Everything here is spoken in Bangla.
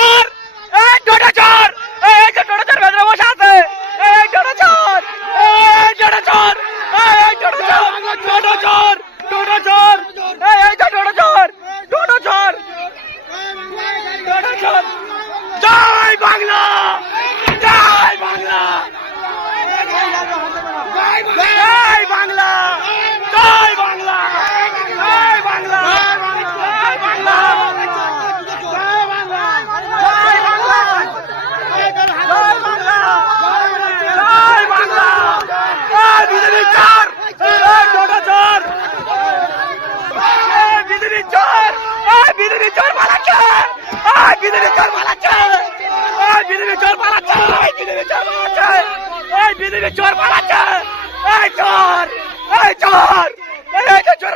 চোর এই টোটো চোর এই যে টোটো চোর ভেতরে বসে আছে এই টোটো চোর এই টোটো চোর এই টোটো চোর টোটো চোর টোটো চোর এই যে টোটো চোর টোটো চোর টোটো চোর জয় বাংলা জয় বাংলা জয় বাংলা জয় বাংলা জয় বাংলা জয় বাংলা চোর পালাচ্ছে এই চোর এই চোর এই চোর